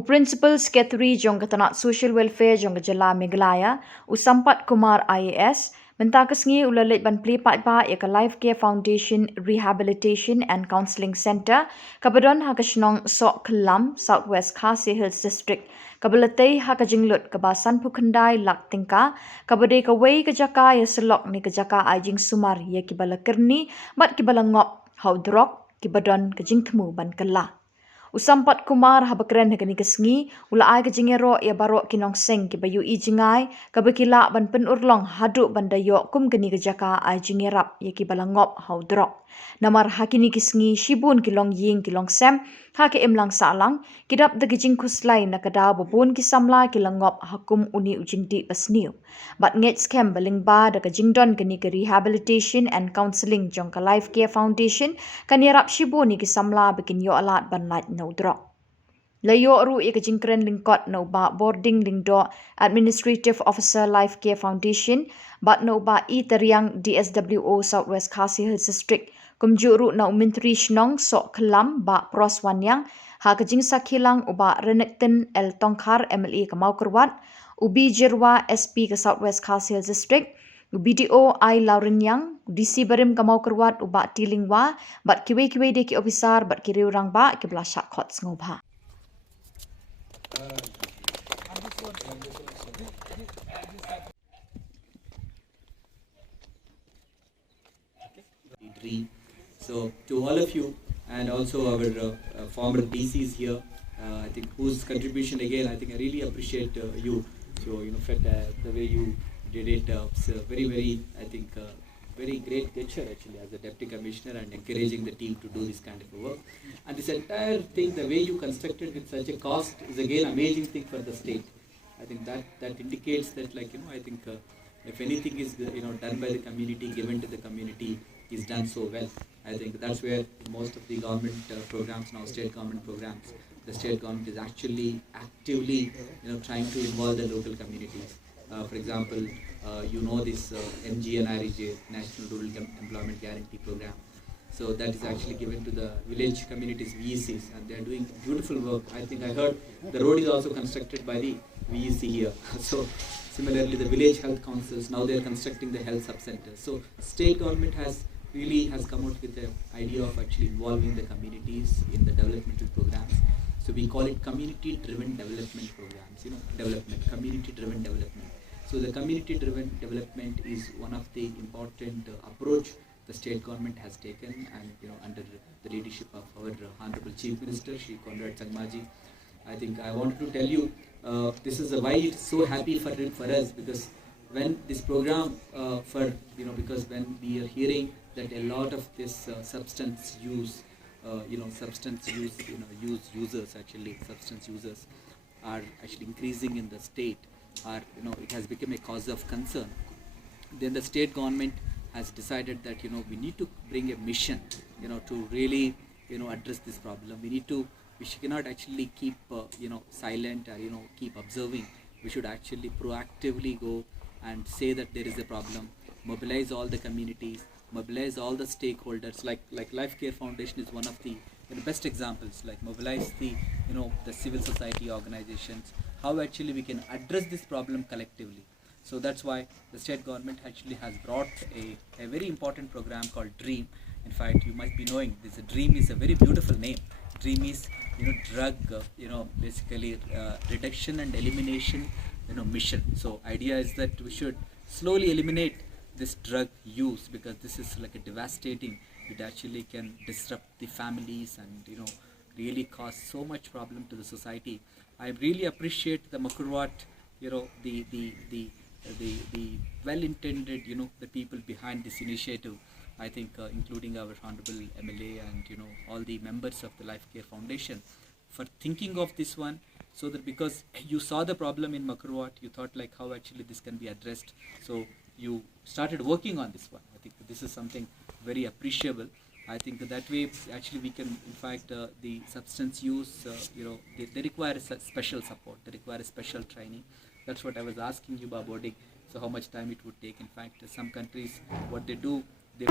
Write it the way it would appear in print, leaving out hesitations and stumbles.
Principal Secretary Jongatanak Social Welfare Khhuborjylla Meghalaya, Sampat Kumar IAS, mentakas ngi ulalit ban Plie Paidbah ya Life Care Foundation Rehabilitation and Counselling Center, kabadon hakashnong Swkhd, Southwest Khasi Hills District, kabalatay hakajinglut kabasan pukandai lak tingka, kabade kaway ka Jaka ya selok ni ka Jaka ajing Sumar ya kibala kerni, mat kibala Ngop, haudrok, kibadon kajingtmu ban kala. Usampat Kumar habakren hagani kesngi ula ai kejingero ya barok kinong seng ki bayu i jingai kabakila ban penurlong haduk ban dayo kum gani kejaka ai jingerap ya ki balangop haudrok namar hakini kesngi shibun kilong ying kilong sem ha ke emlang salang kidap de kejing kuslai nakada bobun ki Samla kilangop hakum uni ujingdi Sniew bat nget scam baling ba da kejingdon gani ke rehabilitation and counselling jongka Life Care Foundation kanirap shibun ki Samla bikin yo alat ban light naudrok. Layo ru i kejingkren lingkot no ba boarding lingdo Administrative Officer Life Care Foundation bat no ba i teriang DSWO Southwest Khasi Hills District kumjuru na umintri shnong Swkhd ba proswanyang ha kejing sakilang uba renekten el tongkar MLA Kamau Kurwat ubi jirwa SP ke Southwest Khasi Hills District BDO I Laurenyang, DC Barim Kamau Kurwat uba tilingwa, bat kiwe deki officer bat kiri orang ba ke belasyak kot ngobha. So to all of you and also our former DCs here, I think whose contribution again, I think I really appreciate you. So Fred, the way you did it, it's very, I think very great gesture actually as a deputy commissioner and encouraging the team to do this kind of work. And this entire thing, the way you constructed with such a cost is again amazing thing for the state. I think that indicates that I think if anything is done by the community, given to the community, is done so well. I think that's where most of the government programs now, state government programs, the state government is actually actively trying to involve the local communities. For example, this NGNREJ, National Rural Employment Guarantee Program. So that is actually given to the village communities, VECs, and they are doing beautiful work. I think I heard the road is also constructed by the VEC here. So similarly, the village health councils, now they are constructing the health sub-centers. So state government has come out with the idea of actually involving the communities in the developmental programs. So we call it community-driven development programs, community-driven development. So the community-driven development is one of the important approach the state government has taken, and under the leadership of our Honorable Chief Minister, Shri Conrad Sangmaji. I think I wanted to tell you, this is why it's so happy for us, because when this program because when we are hearing that a lot of this substance users are actually increasing in the state, or it has become a cause of concern, then the state government has decided that we need to bring a mission to really address this problem. We cannot actually keep silent or keep observing. We should actually proactively go and say that there is a problem, mobilize all the communities, mobilize all the stakeholders. Like Life Care Foundation is one of the best examples. Like mobilize the the civil society organizations, how actually we can address this problem collectively. So that's why the state government actually has brought a very important program called DREAM. In fact, you might be knowing this. DREAM is a very beautiful name. DREAM is drug basically reduction and elimination mission. So idea is that we should slowly eliminate this drug use, because this is like a devastating. It actually can disrupt the families and really cause so much problem to the society. I really appreciate the Makurwat, the well-intended, the people behind this initiative. I think including our Honorable MLA and all the members of the Life Care Foundation for thinking of this one, so that because you saw the problem in Makurwat, you thought how actually this can be addressed. So you started working on this one. I think this is something very appreciable. I think that way actually we can, in fact, the substance use, they require special support, they require special training. That's what I was asking you about. So how much time it would take. In fact, some countries, what they do, they